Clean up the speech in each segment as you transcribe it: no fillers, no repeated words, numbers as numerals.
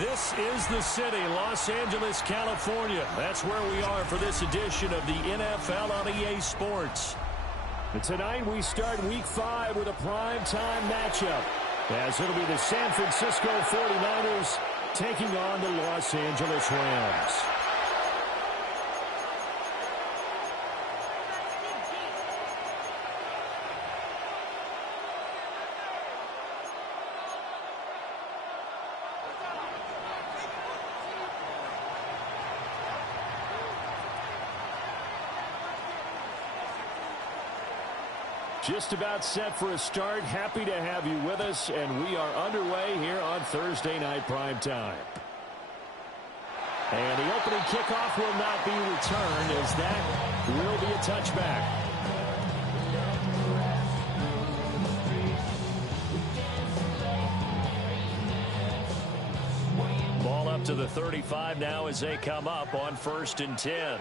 This is the city, Los Angeles, California. That's where we are for this edition of the NFL on EA Sports. And tonight we start Week 5 with a primetime matchup, as it'll be the San Francisco 49ers taking on the Los Angeles Rams. Just about set for a start. Happy to have you with us, and we are underway here on Thursday Night Primetime. And the opening kickoff will not be returned, as that will be a touchback. Ball up to the 35 now as they come up on 1st and 10.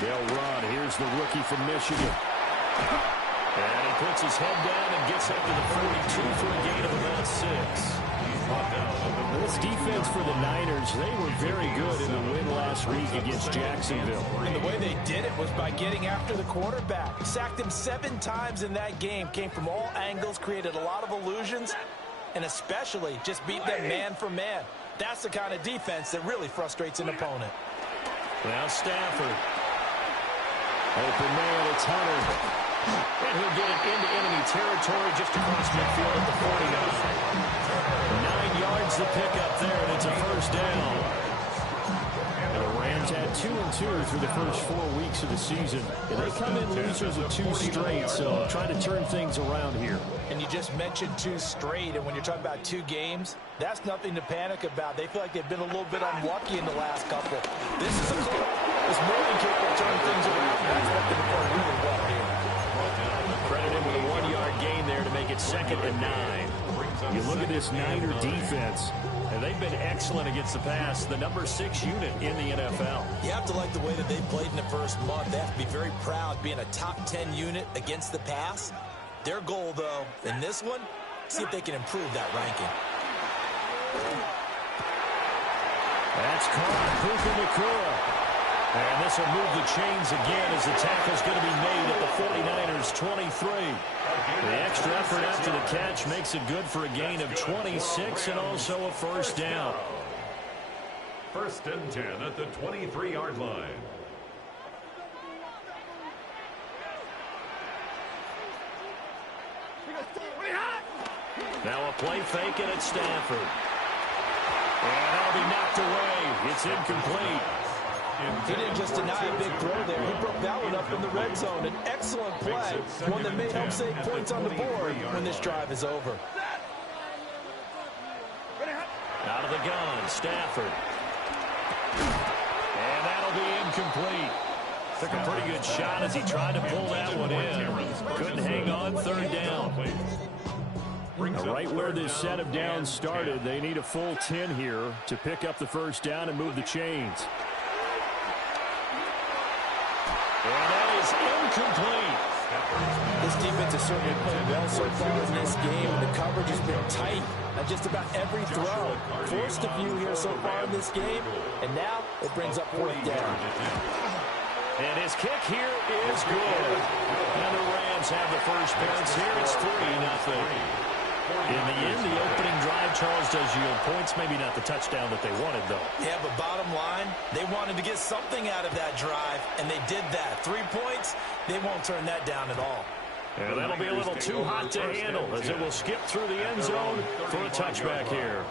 They'll run. Here's the rookie from Michigan. And he puts his head down and gets up to the 42 for a gain of about 6. This defense for the Niners, they were very good in the win last week against Jacksonville. And the way they did it was by getting after the quarterback. Sacked him 7 times in that game. Came from all angles, created a lot of illusions, and especially just beat them man for man. That's the kind of defense that really frustrates an opponent. Now Stafford. Open man, it's Hunter. And he'll get it into enemy territory just across midfield at the 49. 9 yards the pickup there, and it's a first down. And the Rams had 2-2 through the first 4 weeks of the season. And they come in losers with 2 straight, so trying to turn things around here. And you just mentioned 2 straight, and when you're talking about 2 games, that's nothing to panic about. They feel like they've been a little bit unlucky in the last couple. This is a clue. This morning kick will turn things around. That's what they're doing really well here. Credit him with a 1-yard gain there to make it 2nd and 9. You look at this Niner defense, and they've been excellent against the pass, the number 6 unit in the NFL. You have to like the way that they played in the first month. They have to be very proud being a top 10 unit against the pass. Their goal, though, in this one, see if they can improve that ranking. That's caught. Puka Nacua. And this will move the chains again as the tackle's going to be made at the 49ers 23. The extra effort after the catch makes it good for a gain of 26 and also a first down. 1st and 10 at the 23-yard line. Now a play fake, and it's Stafford. And that'll be knocked away. It's incomplete. He didn't just deny a big throw there. He broke that one up in the red zone. An excellent play, one that may help save points on the board when this drive is over. Out of the gun, Stafford. And that'll be incomplete. Took a pretty good shot as he tried to pull that one in. Couldn't hang on, 3rd down. Now, right where this set of downs started, they need a full 10 here to pick up the first down and move the chains. And that is incomplete. This defense has certainly played well so far in this game, and the coverage has been tight on just about every throw. Forced a few here so far in this game, and now it brings up 4th down. And his kick here is good. And the Rams have the first bounce here. It's 3-0. In the end, the opening drive, Charles, does yield points. Maybe not the touchdown that they wanted, though. Yeah, but bottom line, they wanted to get something out of that drive, and they did that. 3 points, they won't turn that down at all. And that'll be a little too hot to handle as it will skip through the end zone for a touchback here.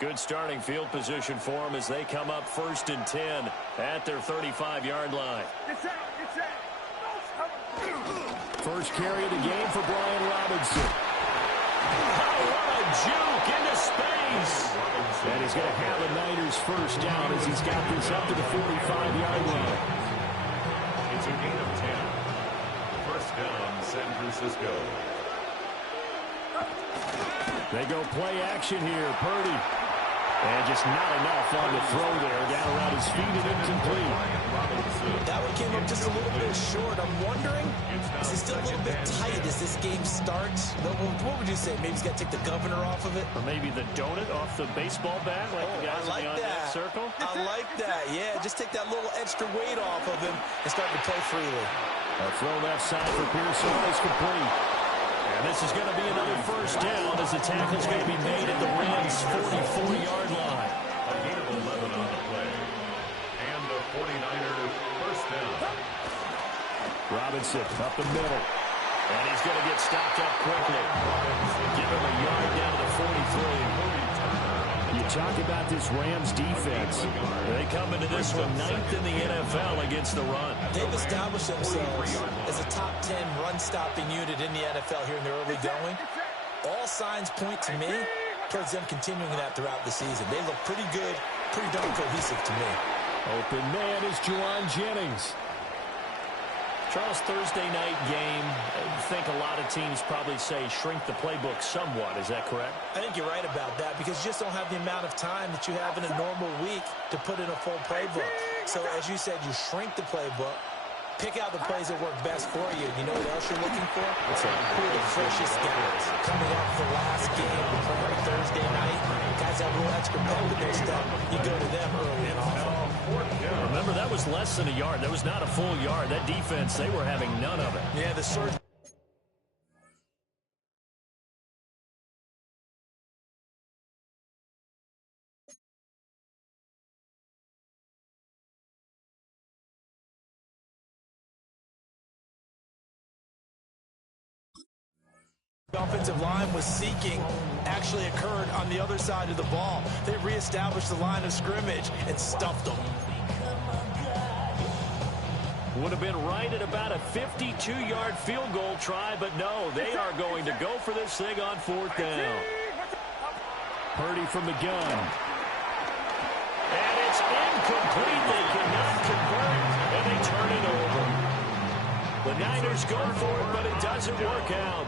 Good starting field position for them as they come up 1st and 10 at their 35-yard line. First carry of the game for Brian Robinson. Oh, what a juke into space. And he's going to have a Niners first down as he's got this up to the 45-yard line. It's a gain of 10. First down, San Francisco. They go play action here. Purdy. And just not enough on the throw there. Down around his feet and incomplete. That one came up just a little bit short. I'm wondering, is it still a little bit tight as this game starts? What would you say? Maybe he's got to take the governor off of it? Or maybe the donut off the baseball bat, like the guys I like in the on-deck that. circle? I like that, yeah. Just take that little extra weight off of him and start to play freely. A throw left side for Pearson is complete. And this is going to be another first down as the tackle's going to be made at the Rams' 44-yard line. A gain of 11 on the play. And the 49ers first down. Robinson up the middle. And he's going to get stopped up quickly. Give him a yard down to the 43. You talk about this Rams defense. They come into this one 9th in the NFL against the run. They've established themselves as a top 10 run-stopping unit in the NFL here in the early going. All signs point to me towards them continuing that throughout the season. They look pretty good, pretty darn cohesive to me. Open man is Juwan Jennings. Charles, Thursday night game, I think a lot of teams probably say shrink the playbook somewhat. Is that correct? I think you're right about that because you just don't have the amount of time that you have in a normal week to put in a full playbook. So as you said, you shrink the playbook, pick out the plays that work best for you. You know what else you're looking for? Who are the freshest guys coming up for last game on Thursday night? Guys have a little extra pep in their step. You go to them early and often. Remember, that was less than a yard. That was not a full yard. That defense, they were having none of it. Yeah, the surge. The offensive line was seeking actually occurred on the other side of the ball. They reestablished the line of scrimmage and stuffed them. Would have been right at about a 52-yard field goal try, but no, they are going to go for this thing on 4th down. Purdy from the gun. And it's incomplete. They cannot convert, and they turn it over. The Niners go for it, but it doesn't work out.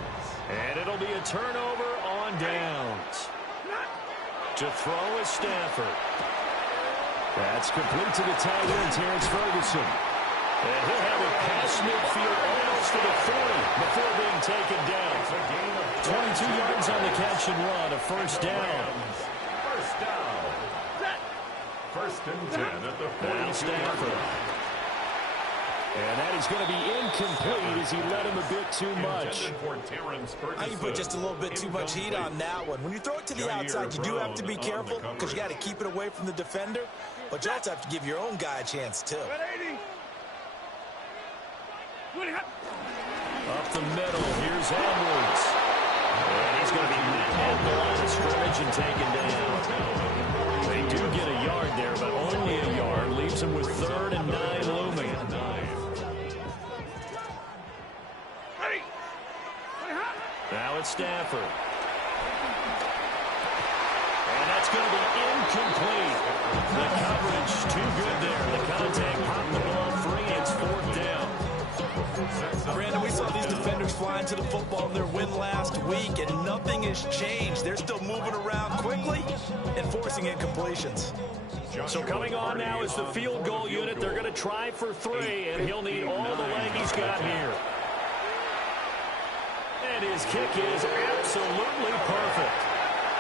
And it'll be a turnover on downs. To throw is Stafford. That's complete to the tight end, Terrence Ferguson. And he'll have it past midfield almost to the 40 before being taken down. 22 yards on the catch and run, a first down. First down. First and 10 at the 42. Now Stafford. And that is going to be incomplete as he led him a bit too much. I can put just a little bit too much heat on that one. When you throw it to the outside, you do have to be careful because you got to keep it away from the defender. But you also have to give your own guy a chance, too. Up the middle, here's Edwards. And he's going to be met at the line of scrimmage and taken down. They do get a yard there, but only a yard. Leaves him with 3rd and 9 looming. Now it's Stafford. And that's going to be incomplete. The coverage too good there. The contact popped the ball free. It's 4th down. Brandon, we saw these defenders flying to the football in their win last week, and nothing has changed. They're still moving around quickly and forcing incompletions. So coming on now is the field goal unit. They're going to try for 3, and he'll need all the leg he's got here. And his kick is absolutely perfect.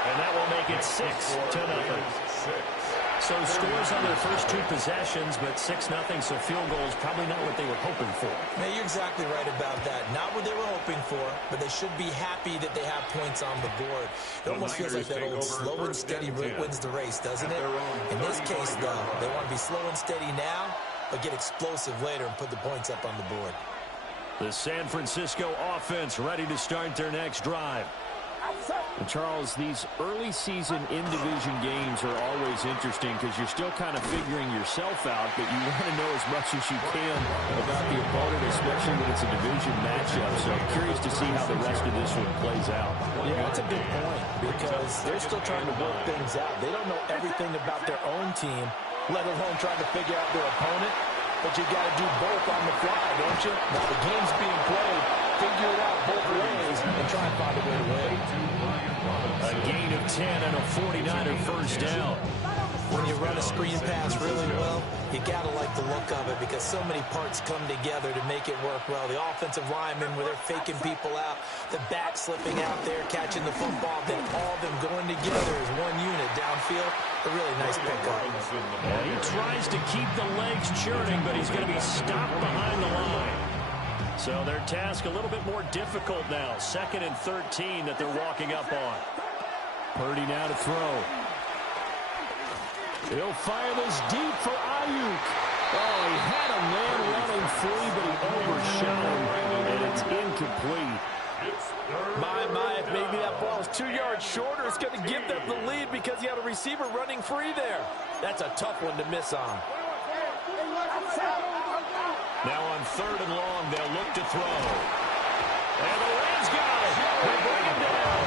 And that will make it 6-0. So scores on their first 2 possessions, but 6-0, so field goal is probably not what they were hoping for. Man, you're exactly right about that. Not what they were hoping for, but they should be happy that they have points on the board. It almost feels like that old slow and steady wins the race, doesn't it? In this case, though, they want to be slow and steady now, but get explosive later and put the points up on the board. The San Francisco offense ready to start their next drive. And Charles, these early season in-division games are always interesting because you're still kind of figuring yourself out, but you want to know as much as you can about the opponent, especially when it's a division matchup. So I'm curious to see how the rest of this one plays out. Yeah, that's a good point because they're still trying to work things out. They don't know everything about their own team, let alone trying to figure out their opponent. But you got to do both on the fly, don't you? Now the game's being played. Figure it out both ways and try and find a way to win. A gain of 10 and a 49er first down. When you run a screen pass really well, you got to like the look of it because so many parts come together to make it work well. The offensive linemen, where they're faking people out, the back slipping out there, catching the football, then all of them going together as one unit downfield. A really nice pickup. And he tries to keep the legs churning, but he's going to be stopped behind the line. So their task a little bit more difficult now. 2nd and 13 that they're walking up on. Purdy now to throw. He'll fire this deep for Ayuk. Oh, he had a man running free, but he overshot him, and it's incomplete. My, if maybe that ball is 2 yards shorter, it's going to give them the lead because he had a receiver running free there. That's a tough one to miss on. Now on 3rd and long, they'll look to throw. And the Rams got it. They bring him down.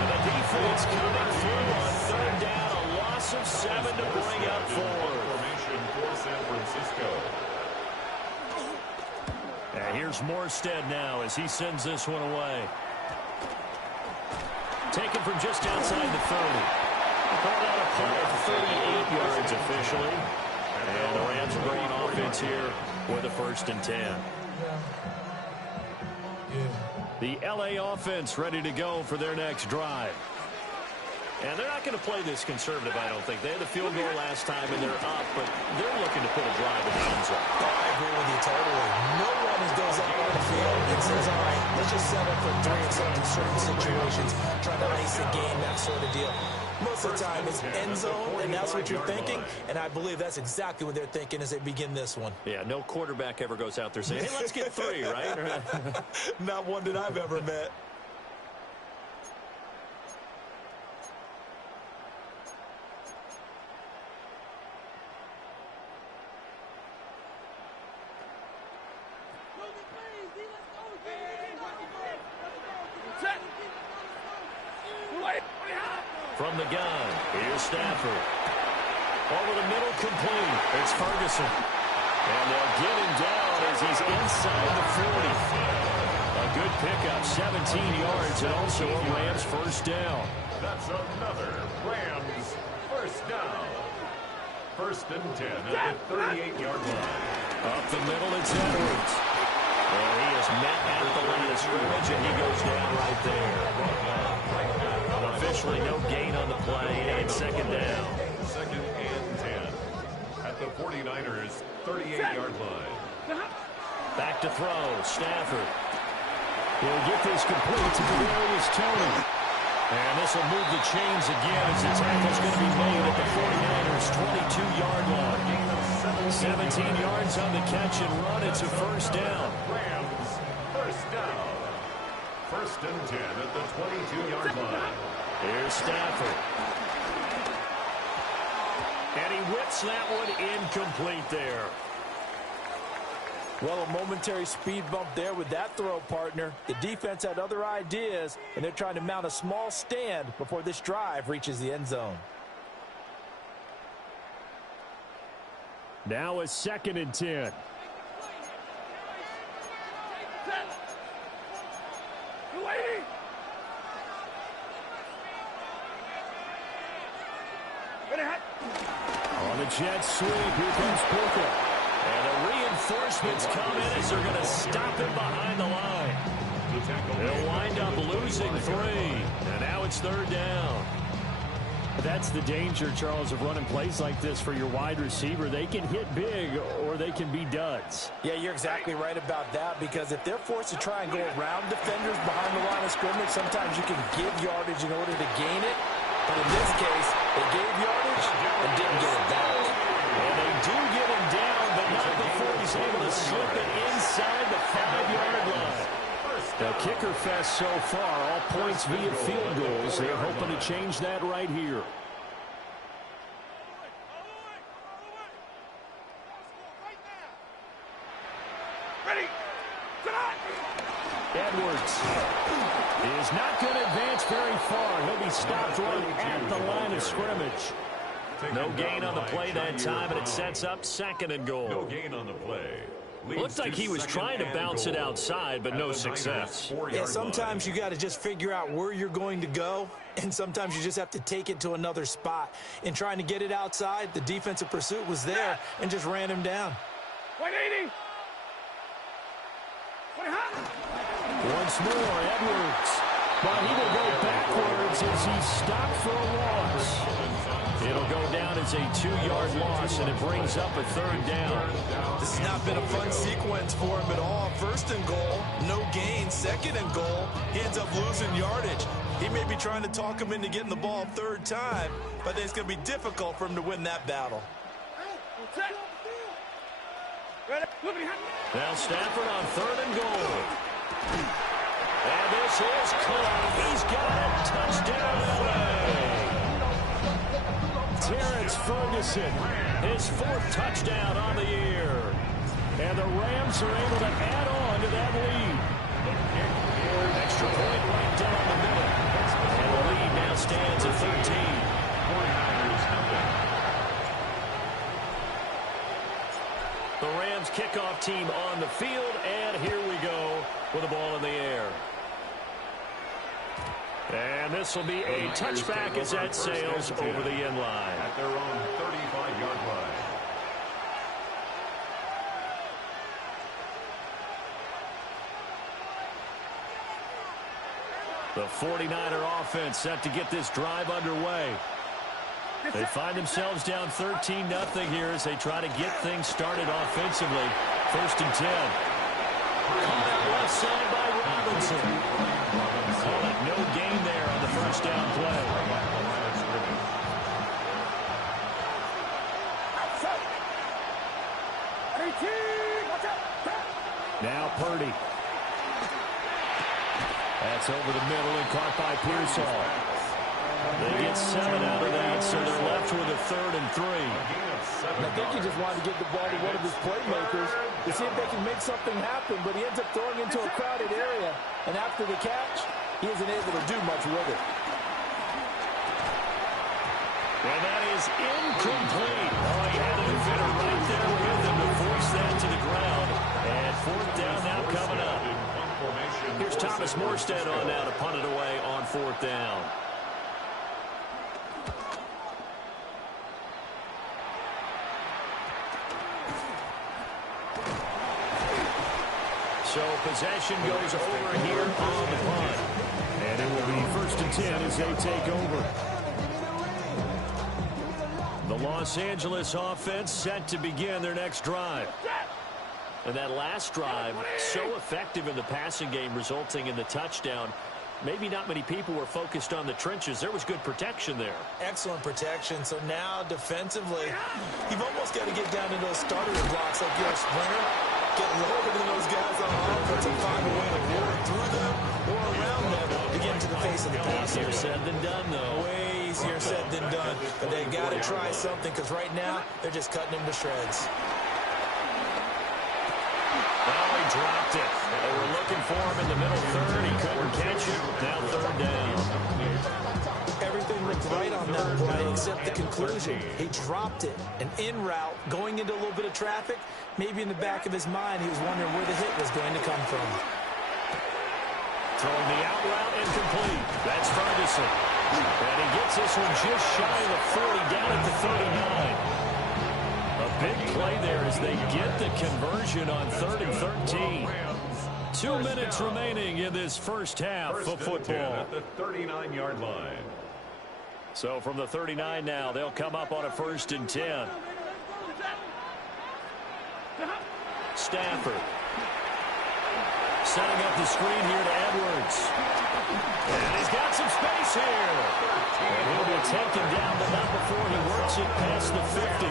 And the defense coming through on 3rd down. A loss of 7 to bring up 4. Formation for San Francisco. And here's Morstead now as he sends this one away. Taken from just outside the 30. Called out a play of 38 yards officially. And the Rams are going offense here with a 1st and 10. The LA offense ready to go for their next drive. And they're not going to play this conservative, I don't think. They had the field goal last time, and they're up, but they're looking to put a drive in the end zone. Oh, I agree with you totally. No one goes out on the field and says, all right, let's just settle for 3 in certain situations, trying to ice the game, that sort of deal. Most of the time, it's end zone, and that's what you're thinking, and I believe that's exactly what they're thinking as they begin this one. Yeah, no quarterback ever goes out there saying, hey, let's get 3, right? Not one that I've ever met. From the gun, here's Stafford. Over the middle, complete. It's Ferguson. And they'll get him down as he's inside the 40. A good pickup, 17 yards, and also a Rams 1st down. That's another Rams 1st down. 1st and 10 at the 38-yard line. Up the middle, it's Edwards. And he is met at the line of scrimmage, and he goes down right there. Officially no gain on the play, and 2nd down. 2nd and 10 at the 49ers 38-yard line. Back to throw, Stafford. He'll get this complete to Kadarius Toney. And this will move the chains again as the tackle's going to be made at the 49ers 22-yard line. 17 yards on the catch and run. It's a 1st down. Rams 1st down. 1st and 10 at the 22-yard line. Here's Stafford. And he whips that one incomplete there. Well, a momentary speed bump there with that throw, partner. The defense had other ideas, and they're trying to mount a small stand before this drive reaches the end zone. Now a 2nd and 10. On the jet sweep, here comes Booker. And the reinforcements come in as they're going to stop him behind the line. They'll wind up losing 3. And now it's 3rd down. That's the danger, Charles, of running plays like this for your wide receiver. They can hit big or they can be duds. Yeah, you're exactly right about that, because if they're forced to try and go around defenders behind the line of scrimmage, sometimes you can give yardage in order to gain it. But in this case, they gave yardage and didn't get it back. And they do get him down, but not before he's able to slip it inside the 5-yard line. The kicker fest so far, all points via field goals. They're hoping to change that right here. Edwards is not going to advance very far. He'll be stopped right at the line of scrimmage. No gain on the play that time, and it sets up 2nd and goal. No gain on the play. Looked like he was trying to bounce it outside, but no success. Yeah, sometimes you got to just figure out where you're going to go, and sometimes you just have to take it to another spot. In trying to get it outside, the defensive pursuit was there and just ran him down. 180. Once more, Edwards. But he will go backwards as he's stopped for a loss. It'll go down as a 2-yard loss, and it brings up a 3rd down. This has not been a fun sequence for him at all. 1st and goal, no gain. 2nd and goal, he ends up losing yardage. He may be trying to talk him into getting the ball 3rd time, but I think it's going to be difficult for him to win that battle. Now Stafford on 3rd and goal. And this is caught. He's got it. Touchdown, LA. Terrence Ferguson, his 4th touchdown on the year. And the Rams are able to add on to that lead. Extra point right down the middle. And the lead now stands at 13. The Rams kickoff team on the field, and here we go with the ball in the air. And this will be a touchback as that sails over the end line. At their own 35-yard line. The 49er offense set to get this drive underway. They find themselves down 13-0 here as they try to get things started offensively. 1st and 10. Caught out left side by Robinson. No gain there on the 1st down play. Now Purdy. That's over the middle and caught by Pearsall. They get 7 out of that, so they're left with a 3rd and 3. And I think he just wanted to get the ball to one of his playmakers to see if they can make something happen, but he ends up throwing into a crowded area, and after the catch, he isn't able to do much with it. And that is incomplete. Oh, he had a defender right there with him to force that to the ground. And 4th down now coming up. Here's Thomas Morstead on now to punt it away on 4th down. So possession goes over here on the punt. And it will be 1st and 10 as they take over. The Los Angeles offense set to begin their next drive. And that last drive, so effective in the passing game, resulting in the touchdown. Maybe not many people were focused on the trenches. There was good protection there. Excellent protection. So now defensively, you've almost got to get down into those starter blocks like you're a sprinter. Get lower than those guys on offense and find a way to work through them or around them to get into the face of the passer. Easier said than done, though. Way easier said than done. But they got to try something because right now they're just cutting him to shreds. Well, he dropped it. They were looking for him in the middle 3rd. He couldn't catch it. Now 3rd down. Everything looked right on that play except the conclusion. He dropped it. An in route, going into a little bit of traffic. Maybe in the back of his mind, he was wondering where the hit was going to come from. Throwing the out route incomplete. That's Ferguson. And he gets this one just shy of the 40, down at the 39. A big play there as they get the conversion on 3rd and 13. 2 minutes remaining in this first half of football. At the 39-yard line. So from the 39 now, they'll come up on a 1st and 10. Stafford. Setting up the screen here to Edwards. And he's got some space here. And he'll be taken down, but not before he works it past the 50.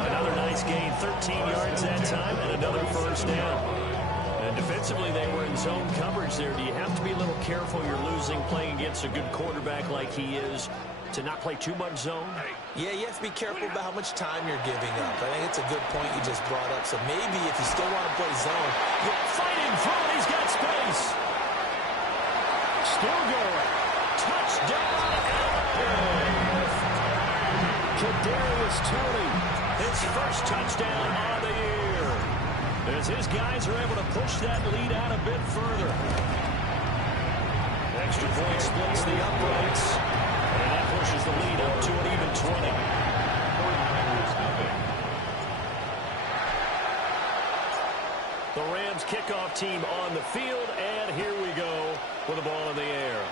Another nice gain, 13 yards that time, and another 1st down. And defensively, they were in zone coverage there. Do you have to be a little careful? You're losing, playing against a good quarterback like he is, to not play too much zone? Yeah, you have to be careful about how much time you're giving up. I think it's a good point you just brought up. So maybe if you still want to play zone, you're fighting front. He's got space. Still going. Touchdown. Kadarius Toney. His first touchdown of the year. as his guys are able to push that lead out a bit further. Extra point splits the uprights, and that pushes the lead up to an even 20. The Rams kickoff team on the field, and here we go with the ball in the air.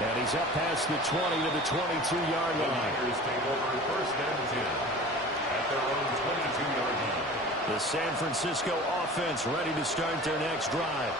And he's up past the 20 to the 22-yard line. The Niners take over first and 10 at their own 22-yard line. The San Francisco offense ready to start their next drive.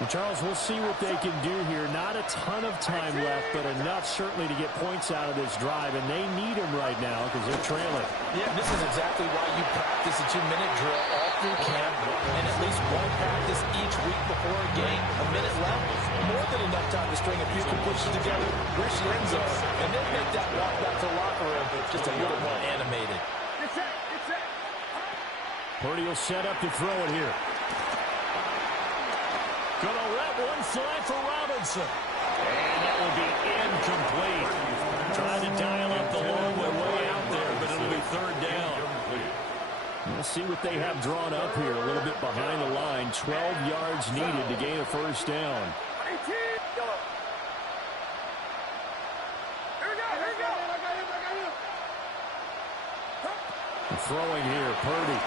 Well, Charles, we'll see what they can do here. Not a ton of time left, but enough certainly to get points out of this drive, and they need them right now because they're trailing. Yeah, this is exactly why you practice a 2-minute drill all through camp and at least one practice each week before a game. A minute left, more than enough time to string a few completions together, reach the end zone, and then make that walk back to the locker room just a little more animated. Purdy will set up to throw it here. Gonna let one fly for Robinson. And that will be incomplete. Trying to dial up the long way out there, but it'll be third down. We'll see what they have drawn up here. A little bit behind the line. 12 yards needed to gain a first down. Throwing here, Purdy.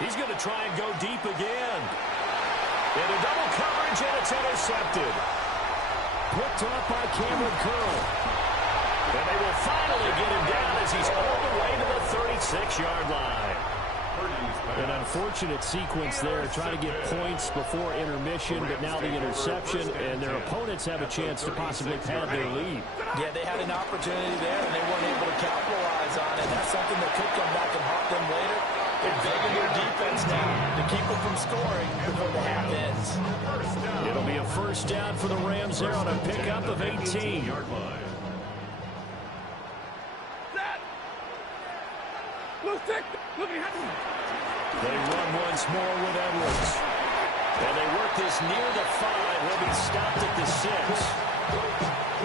He's going to try and go deep again. Into double coverage, and it's intercepted. Picked up by Cameron Curl. And they will finally get him down as he's all the way to the 36-yard line. An unfortunate sequence there, trying to get points before intermission, but now the interception, and their opponents have a chance to possibly pad their lead. Yeah, they had an opportunity there, and they weren't able to capitalize on it. That's something that could come back and haunt them later. They're begging their defense now to keep them from scoring before the half ends. It'll be a first down for the Rams there on a pickup of 18. They run once more with Edwards. And they work this near the 5. He'll be stopped at the 6.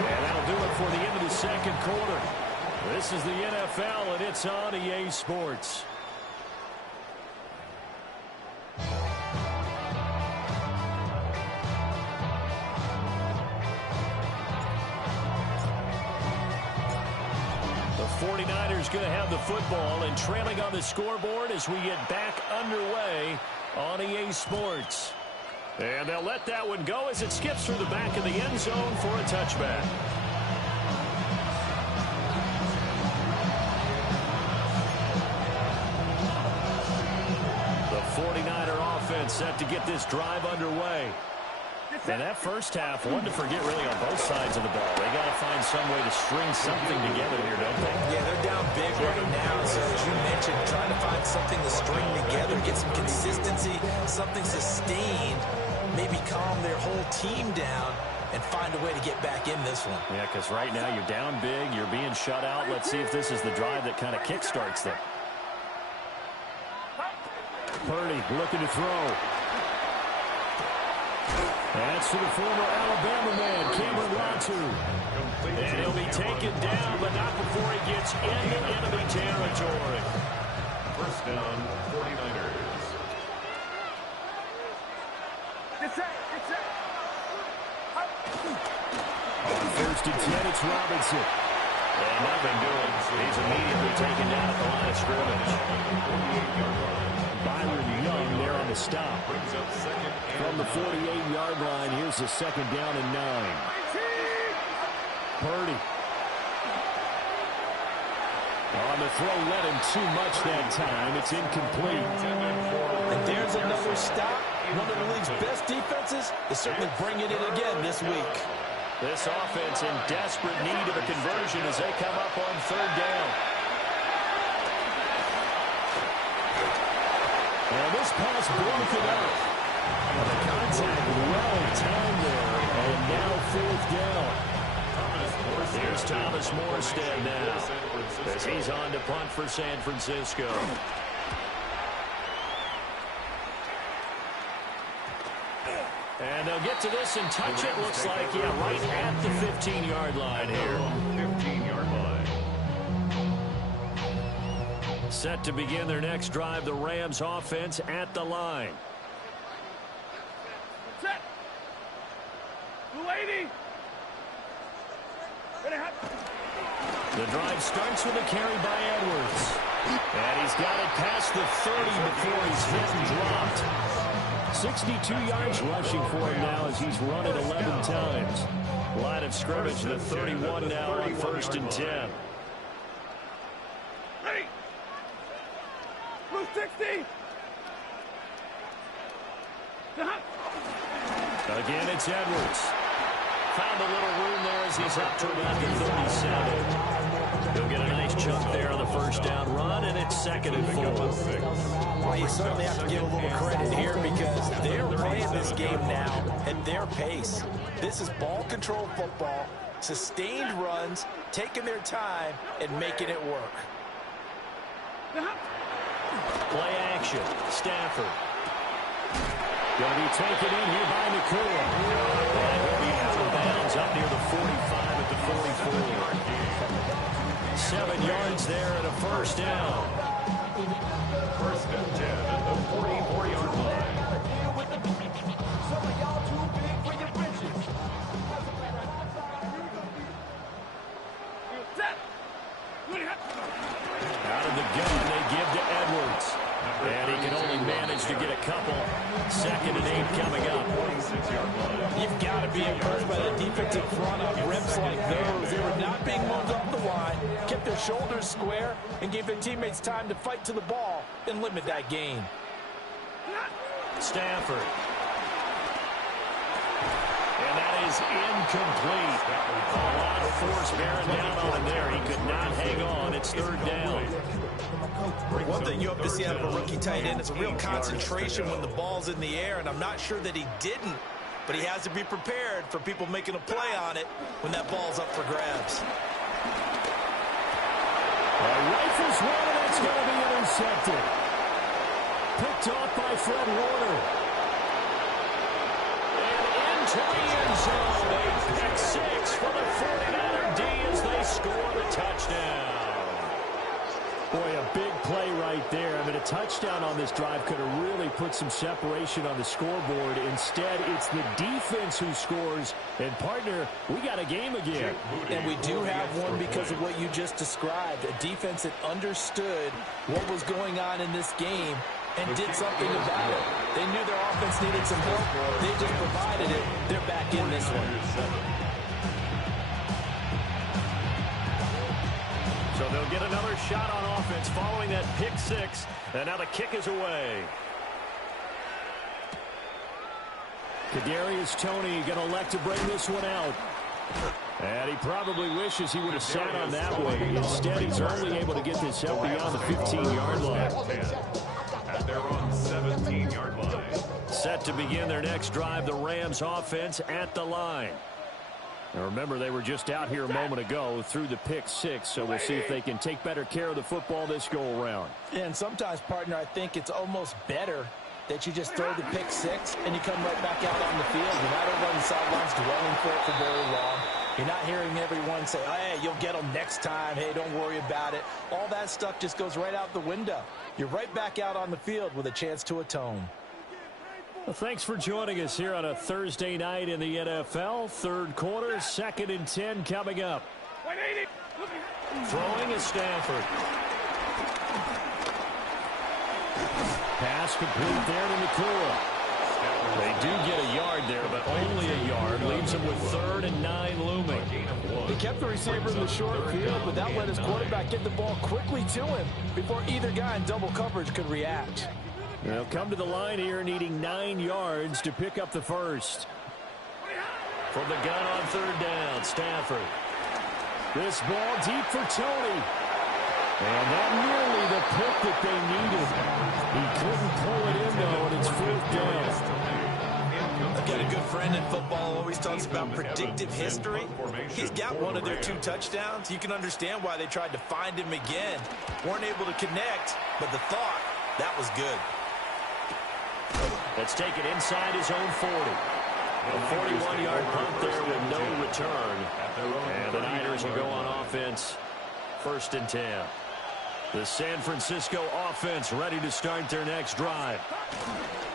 And that'll do it for the end of the second quarter. This is the NFL, and it's on EA Sports. The 49ers going to have the football and trailing on the scoreboard as we get back underway on EA Sports. And they'll let that one go as it skips through the back of the end zone for a touchback. The 49er offense set to get this drive underway. And that first half, one to forget really on both sides of the ball. They got to find some way to string something together here, don't they? Yeah, they're down big right now. So as you mentioned, trying to find something to string together, get some consistency, something sustained, maybe calm their whole team down and find a way to get back in this one. Yeah, because right now you're down big, you're being shut out. Let's see if this is the drive that kind of kickstarts them. Purdy looking to throw. That's to the former Alabama man, Cameron Latu. And he'll be taken down, but not before he gets into enemy territory. First down, 49ers. On first and 10, it's Robinson. And nothing doing. He's immediately taken down at the line of scrimmage. Byron Young there on the stop. From the 48-yard line, here's the second down and 9. Purdy. On the throw, let him too much that time. It's incomplete. And there's another stop. One of the league's best defenses is certainly bringing it again this week. This offense in desperate need of a conversion as they come up on third down. And this pass broken up. And the contact well timed there. And now fourth down. Here's Thomas Morstead now as he's on to punt for San Francisco. And they'll get to this and touch it. Looks like, yeah, right at the 15-yard line here. 15-yard line. Set to begin their next drive, the Rams offense at the line. Set. Lady. The drive starts with a carry by Edwards. And he's got it past the 30 before he's hit and dropped. 62 yards rushing for him now as he's run it 11 times. Line of scrimmage, the 31 now on 1st and 10. Ready. Blue 60. Again, it's Edwards. Found a little room there as he's up to about the 37. He'll get a nice chunk there on the first down run, and it's 2nd and 4. Well, you certainly have to give a little credit here because they're playing this game now at their pace. This is ball control football, sustained runs, taking their time, and making it work. Play action. Stafford. Going to be taken in here by Nakua. And he'll be out of bounds up near the 45 at the 44. 7 yards there and a first down. 1st and 10 at the 44-yard line. Out of the gun, they give to Edwards. And he can only manage to get a couple. 2nd and 8 coming up. You've got to be impressed by the defensive front on reps like those. They were not being moved off the line, kept their shoulders square, and gave their teammates time to fight to the ball and limit that gain. Stafford. And that is incomplete. A lot of force bearing down on him there. He could not hang on. It's 3rd down. One thing you hope to see out of a rookie tight end is a real concentration when the ball's in the air, and I'm not sure that he didn't, but he has to be prepared for people making a play on it when that ball's up for grabs. Rifles one, and that's going to be intercepted. Picked off by Fred Warner. And into the end zone. A pick 6 for the 49er D as they score the touchdown. Boy, a big play right there. I mean, a touchdown on this drive could have really put some separation on the scoreboard. Instead, it's the defense who scores. And, partner, we got a game again. And we do have one because of what you just described. A defense that understood what was going on in this game and did something about it. They knew their offense needed some help. They just provided it. They're back in this one. So they'll get another shot on offense following that pick 6. And now the kick is away. Kadarius Toney going to elect to bring this one out. And he probably wishes he would have sat on that way. Instead, he's only able to get this out beyond the 15-yard line. At their own 17-yard line. Set to begin their next drive, the Rams offense at the line. Now remember, they were just out here a moment ago through the pick 6, so we'll see if they can take better care of the football this go-around. And sometimes, partner, I think it's almost better that you just throw the pick 6 and you come right back out on the field. You're not over on the sidelines dwelling for it for very long. You're not hearing everyone say, oh, hey, you'll get them next time. Hey, don't worry about it. All that stuff just goes right out the window. You're right back out on the field with a chance to atone. Well, thanks for joining us here on a Thursday night in the NFL. 3rd quarter, 2nd and 10 coming up. Throwing is Stafford. Pass complete there to Nakua. They do get a yard there, but only a yard. Leaves them with 3rd and 9 looming. They kept the receiver in the short field, but that let his quarterback get the ball quickly to him before either guy in double coverage could react. They'll come to the line here needing 9 yards to pick up the first. From the gun on 3rd down, Stafford. This ball deep for Toney. And not nearly the pick that they needed. He couldn't pull it in, though, and it's 4th down. I've got a good friend in football who always talks about predictive history. He's got one of their 2 touchdowns. You can understand why they tried to find him again. Weren't able to connect, but the thought, that was good. Let's take it inside his own 40. A 41-yard punt there with no return. And the Niners will go on offense. 1st and 10. The San Francisco offense ready to start their next drive.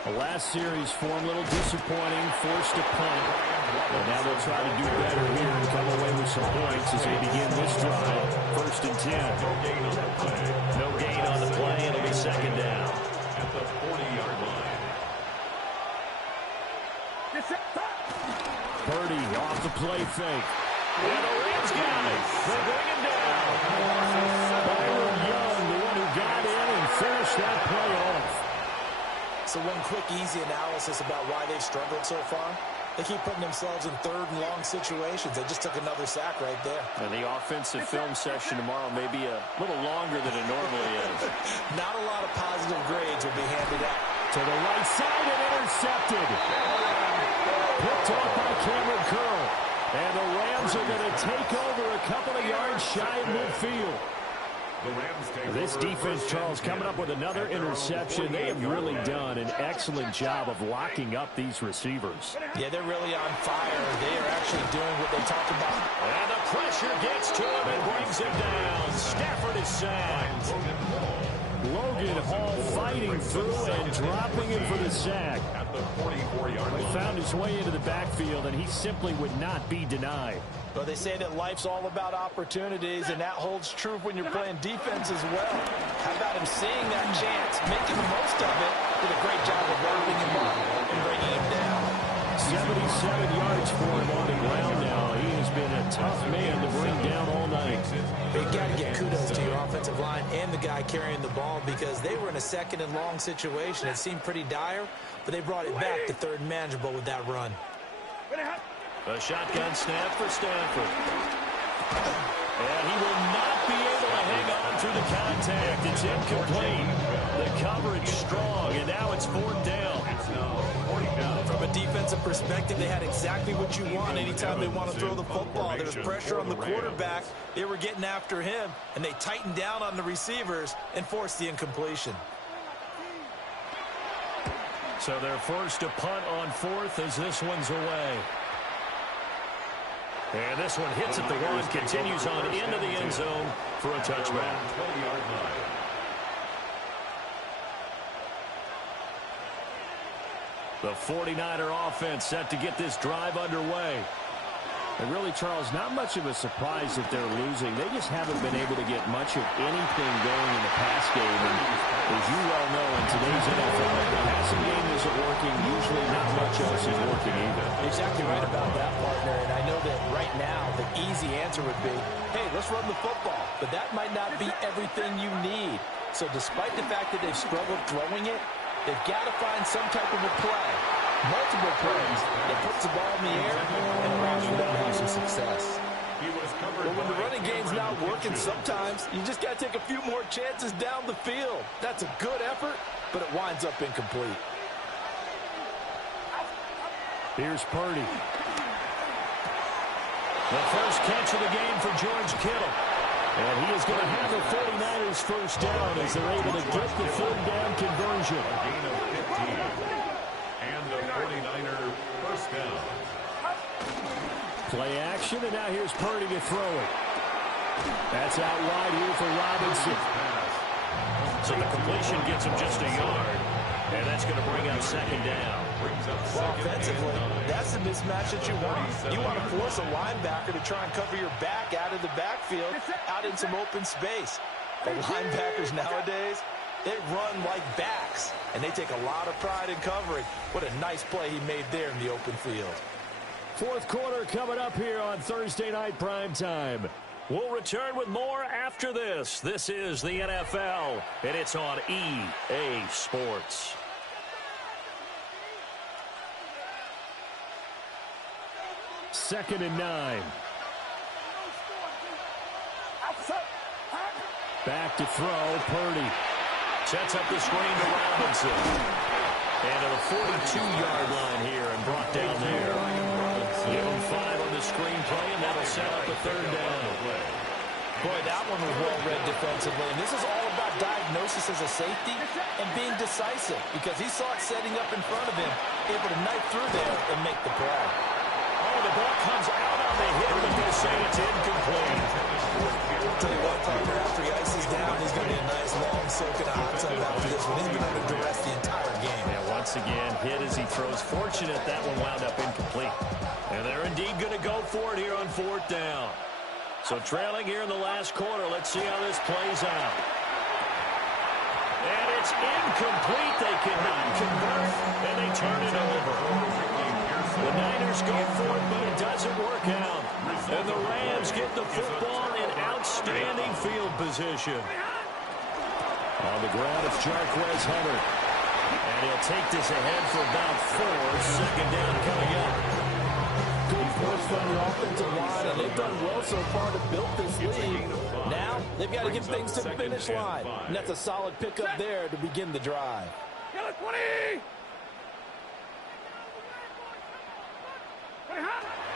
The last series form a little disappointing, forced to punt. But now they'll try to do better here and come away with some points as they begin this drive. 1st and 10. No gain on the play. It'll be 2nd down. At the 40-yard line. Purdy off the play fake. And the Rams got it. They bring him down. Byron Young, the one who got in and finished that play off. So one quick, easy analysis about why they've struggled so far. They keep putting themselves in 3rd and long situations. They just took another sack right there. And the offensive film session tomorrow may be a little longer than it normally is. Not a lot of positive grades will be handed out. To the right side and intercepted. Picked off by Cameron Curl. And the Rams are going to take over a couple of yards shy of midfield. This defense, Charles, coming up with another interception. They have really done an excellent job of locking up these receivers. Yeah, they're really on fire. They are actually doing what they talked about. And the pressure gets to him and brings him down. Stafford is sacked. Logan Hall fighting through and dropping him for the sack. At the 44-yard line. He found his way into the backfield, and he simply would not be denied. Well, they say that life's all about opportunities, and that holds true when you're playing defense as well. How about him seeing that chance, making the most of it, did a great job of wrapping him up and bringing him down. 77 yards for him on the ground now. He has been a tough man to bring down all night. You've got to get kudos to your offensive line and the guy carrying the ball because they were in a 2nd and long situation. It seemed pretty dire, but they brought it back to 3rd and manageable with that run. A shotgun snap for Stanford. And he will not be able to hang on through the contact. It's incomplete. The coverage strong, and now it's 4th down. From a defensive perspective, they had exactly what you want anytime they want to throw the football. There's pressure on the quarterback. They were getting after him, and they tightened down on the receivers and forced the incompletion. So they're forced to punt on 4th as this one's away. And this one hits at the 1, continues on into the end zone for a touchback. The 49er offense set to get this drive underway. And really, Charles, not much of a surprise that they're losing. They just haven't been able to get much of anything going in the pass game. And as you well know, in today's NFL, if the passing game isn't working, usually not much else is working either. Exactly right about that, partner. And I know that right now the easy answer would be, hey, let's run the football. But that might not be everything you need. So despite the fact that they've struggled throwing it, they've got to find some type of a play. Multiple plays that puts the ball in the air and allows you to have some success. But when the running game's not working, sometimes you just got to take a few more chances down the field. That's a good effort, but it winds up incomplete. Here's Purdy. The first catch of the game for George Kittle. And he is going to have the 49ers first down as they're able to get the 3rd down conversion. Gain of 15. And the 49er first down. Play action, and now here's Purdy to throw it. That's out wide here for Robinson. So the completion gets him just a yard. And that's going to bring up 2nd down. Well, offensively, that's the mismatch that you want. You want to force a linebacker to try and cover your back out of the backfield, out in some open space. But linebackers nowadays, they run like backs, and they take a lot of pride in covering. What a nice play he made there in the open field. 4th quarter coming up here on Thursday Night Primetime. We'll return with more after this. This is the NFL, and it's on EA Sports. Second and 9. Back to throw, Purdy. Sets up the screen to Robinson. And to the 42-yard line here and brought down there. Give him 5 on the screen play, and that'll set up a 3rd down. Boy, that one was well-read defensively. And this is all about diagnosis as a safety and being decisive because he saw it setting up in front of him, able to knife through there and make the play. Oh, the ball comes out on the hit, but they'll say it's incomplete. Tell you what, partner, after he ices down, he's going to be a once again. Hit as he throws. Fortunate that one wound up incomplete. And they're indeed going to go for it here on 4th down. So trailing here in the last quarter. Let's see how this plays out. And it's incomplete. They cannot convert, and they turn it over. The Niners go for it, but it doesn't work out. And the Rams get the football in outstanding field position. On the ground, it's Jarquez Hunter. And he'll take this ahead for about 4. 2nd down coming up. Good push from the offensive line, and they've done well so far to build this lead. Now, they've got to get things to the finish line. And that's a solid pickup there to begin the drive.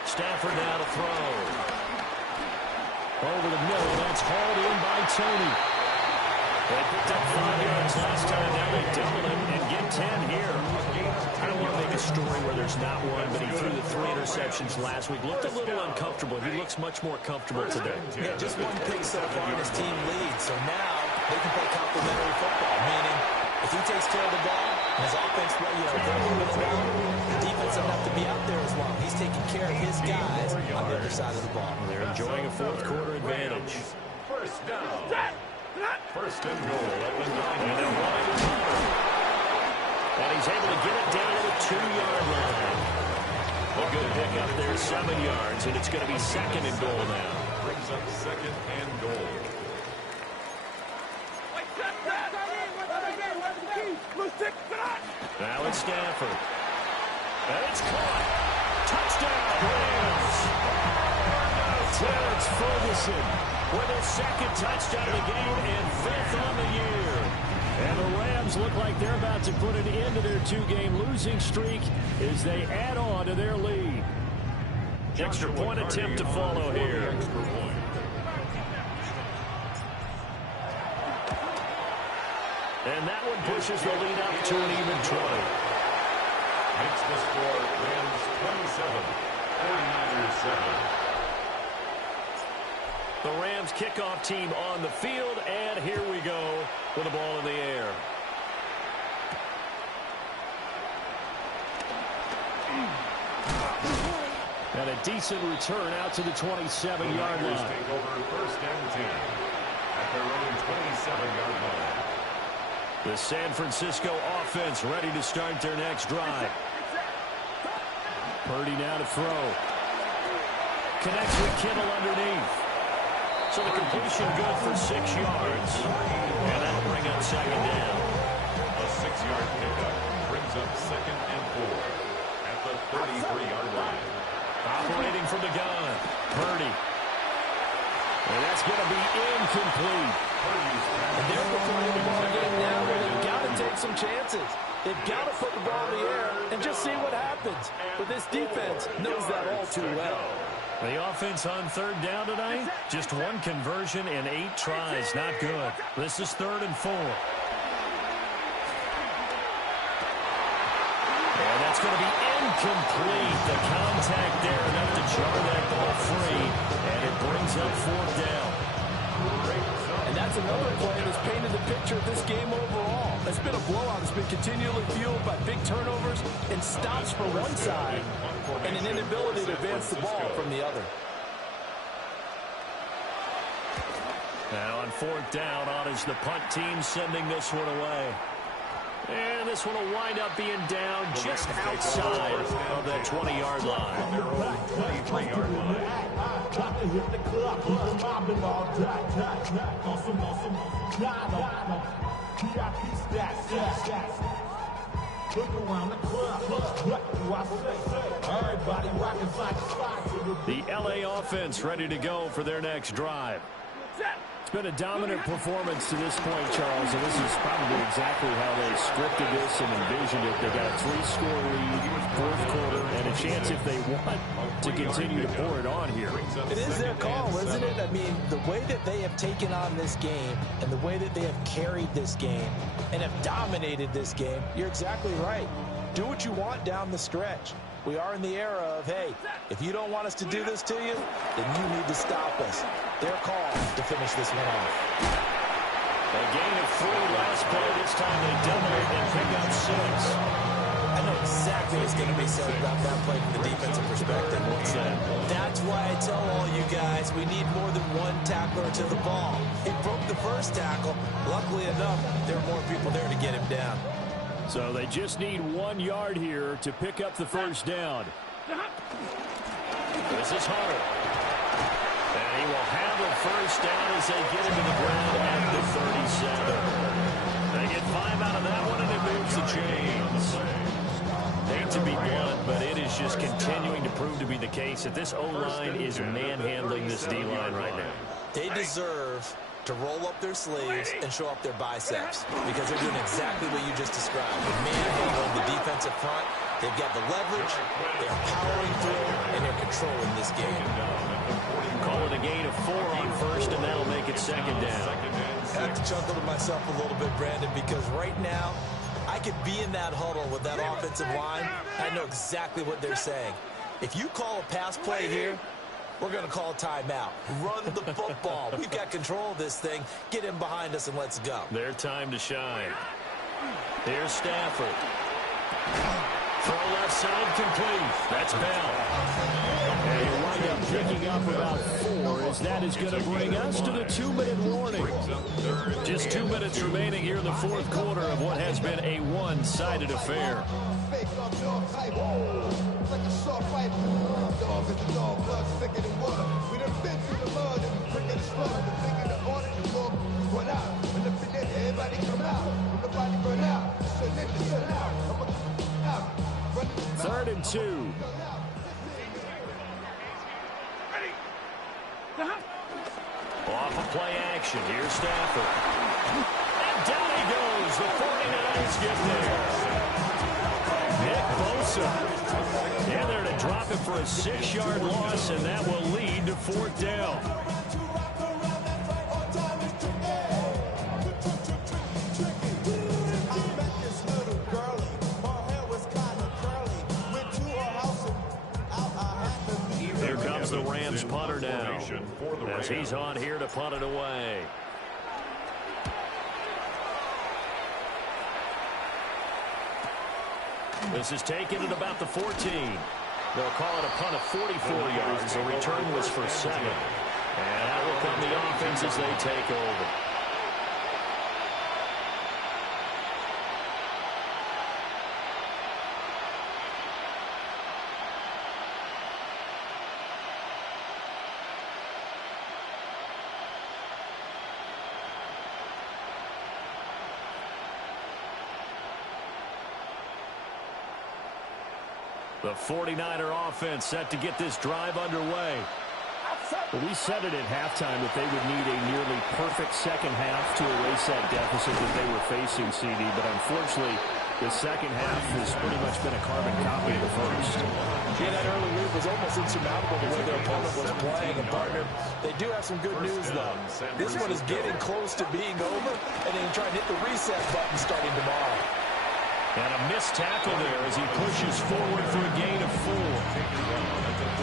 Stafford now to throw. Over the middle, that's hauled in by Tony. They picked up 5 yards last time. Now they double it and get 10 here. I don't want to make a story where there's not one, but he threw the 3 interceptions last week. Looked a little uncomfortable. He looks much more comfortable today. Yeah, just one pick so far, and his team leads. So now they can play complementary football, meaning if he takes care of the ball, and his offense, the defense doesn't have to be out there as long. He's taking care of his guys on the other side of the ball. They're enjoying a 4th quarter advantage. 1st down. 1st and goal at the 9. And they're running with Hunter. And he's able to get it down to the 2-yard line. A good pick up there, 7 yards, and it's going to be 2nd and goal now. Brings up 2nd and goal. Now it's Stafford. And it's caught. Touchdown, Rams. Terrence Ferguson with his 2nd touchdown of the game and 5th on the year. And the Rams look like they're about to put an end to their 2-game losing streak as they add on to their lead. Extra point attempt to follow here. And that one pushes the lead up to an even 20. Makes the score Rams 27, 49ers 7. The Rams kickoff team on the field, and here we go with the ball in the air. And a decent return out to the 27-yard line. Take over 1st and 10 at their own 27-yard line. The San Francisco offense ready to start their next drive. Purdy now to throw. Connects with Kittle underneath. So the completion good for 6 yards. And that'll bring up 2nd down. A 6-yard pickup brings up 2nd and 4 at the 33-yard line. Operating from the gun. Purdy. And that's going to be incomplete. And they're performing the ball game now where they've got to take some chances. They've got to put the ball in the air and just see what happens. But this defense knows that all too well. The offense on 3rd down tonight, just 1 conversion in 8 tries. Not good. This is 3rd and 4. And that's going to be incomplete. The contact there enough to jar that ball free. And it brings up 4th down. And that's another play that's painted the picture of this game overall. It's been a blowout. It's been continually fueled by big turnovers and stops for one side and an inability to advance the ball from the other. Now on 4th down, on is the punt team sending this one away. And this one will wind up being down just outside of that 20-yard line. Their own 23-yard line. The LA offense ready to go for their next drive. It's been a dominant performance to this point, Charles, and this is probably exactly how they scripted this and envisioned it. They got a 3-score lead, 4th quarter, and a chance if they want to continue to pour it on here. It is their call, isn't it? I mean, the way that they have taken on this game and the way that they have carried this game and have dominated this game, you're exactly right. Do what you want down the stretch. We are in the era of, hey, if you don't want us to do this to you, then you need to stop us. Their call to finish this one off. A gain of 3 last play. This time they double it and pick up 6. I know exactly what's going to be said about that play from the defensive perspective. What's that? That's why I tell all you guys we need more than one tackler to the ball. He broke the first tackle. Luckily enough, there are more people there to get him down. So they just need 1 yard here to pick up the first down. This is Hunter. And he will have a first down as they get him to the ground at the 37. They get 5 out of that one, and it moves the chains. Hate to be blunt, but it is just continuing to prove to be the case that this O-line is manhandling this D-line right now. They deserve to roll up their sleeves and show up their biceps because they're doing exactly what you just described. They're manhandling the defensive front. They've got the leverage. They're powering through, and they're controlling this game. Call it a gain of 4 on first, and that'll make it second down. I have to chuckle to myself a little bit, Brandon, because right now I could be in that huddle with that offensive line. I know exactly what they're saying. If you call a pass play here, we're going to call a timeout. Run the football. We've got control of this thing. Get him behind us and let's go. Their time to shine. Here's Stafford. Throw left side complete. That's Bell. And you wind up picking up about 4 as that is going to bring us to the 2-minute warning. Just 2 minutes remaining here in the fourth quarter of what has been a one-sided affair. Third and 2. Off of play action. Here's Stafford. And down he goes. The 49ers get there. Nick Bosa. And there to drop it for a 6-yard loss, and that will lead to 4th down. Here comes the Rams punter now, as he's on here to punt it away. This is taken at about the 14. They'll call it a punt of 44 yards. The return was for 7. And out will come the offense as they take over. The 49er offense set to get this drive underway. Well, we said it at halftime that they would need a nearly perfect second half to erase that deficit that they were facing, CD. But unfortunately, the second half has pretty much been a carbon copy of the first. Yeah, that early lead was almost insurmountable the way their opponent was playing. And, partner, they do have some good news, though. This one is getting close to being over, and they can try and hit the reset button starting tomorrow. And a missed tackle there as he pushes forward for a gain of 4.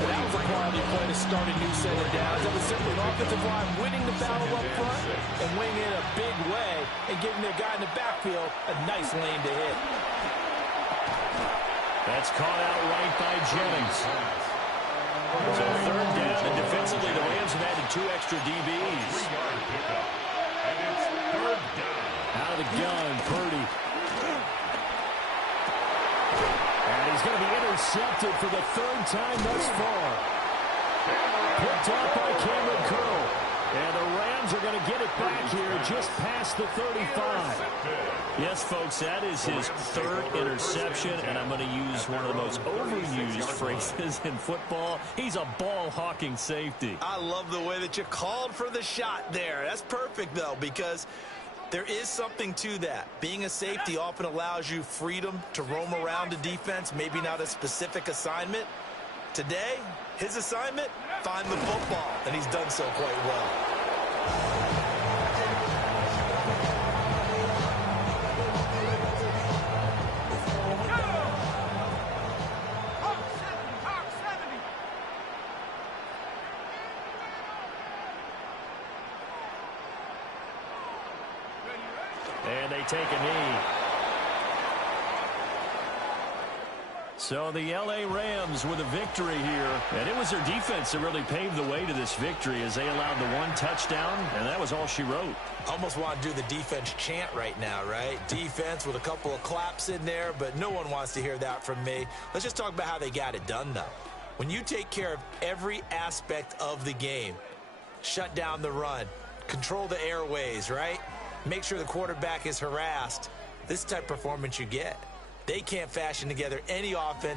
That was a quality play to start a new set of downs. It was simply an offensive line winning the battle up front and winning it a big way and giving their guy in the backfield a nice lane to hit. That's caught out right by Jennings. So 3rd down, and defensively the Rams have added 2 extra DBs. Out of the gun, Purdy. And he's going to be intercepted for the 3rd time thus far. Picked up by Cameron Curl. And the Rams are going to get it back here just past the 35. Yes, folks, that is his 3rd interception, and I'm going to use one of the most overused phrases in football. He's a ball-hawking safety. I love the way that you called for the shot there. That's perfect, though, because there is something to that. Being a safety often allows you freedom to roam around a defense, maybe not a specific assignment. Today, his assignment, find the football, and he's done so quite well. And they take a knee. So the L.A. Rams with a victory here. And it was their defense that really paved the way to this victory as they allowed the one touchdown, and that was all she wrote. Almost want to do the defense chant right now, right? Defense with a couple of claps in there, but no one wants to hear that from me. Let's just talk about how they got it done, though. When you take care of every aspect of the game, shut down the run, control the airways, right? Make sure the quarterback is harassed. This type of performance you get. They can't fashion together any offense